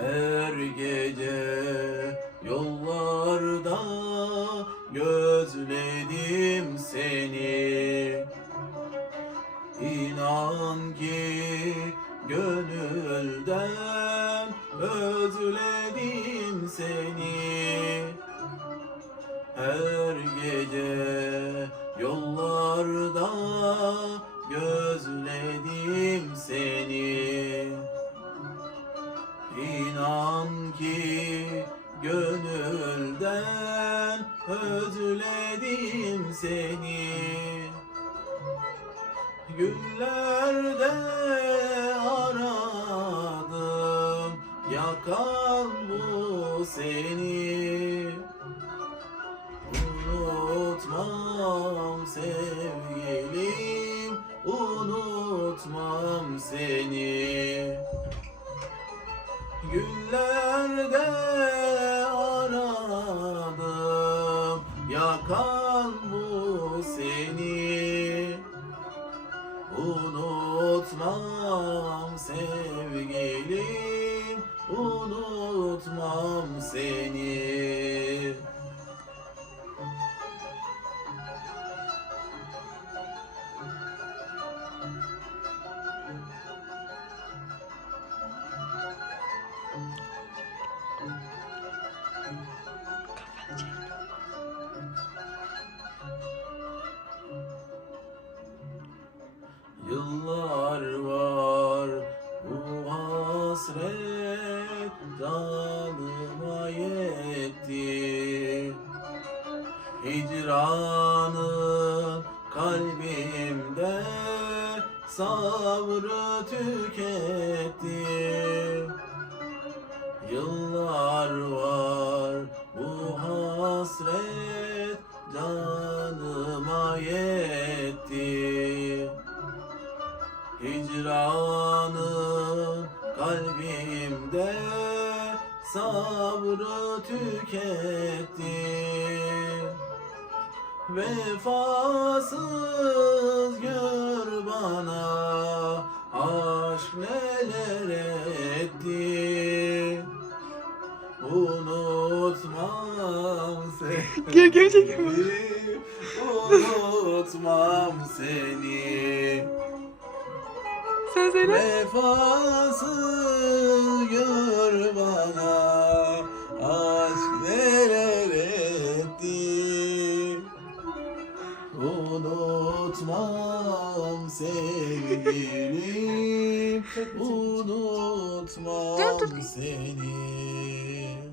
Her gece yollarda gözledim seni. İnan ki gönülden özledim seni. Her gece yollarda gözledim seni ki gönülden özledim seni. Günlerde aradım yakan bu seni. Unutmam sevgilim unutmam seni yakan bu seni. Unutmam sevgilim unutmam seni hasret canıma yetti. Hicranın kalbimde sabrı tüketti. Yıllar var bu hasret canıma yetti. Hicranın kalbimde sabrı tüketti Vefasız gör bana aşk neler etti Unutmam seni Gel? Unutmam seni Sen söyle. Vefasız Unutmam sevgilim Unutmam seni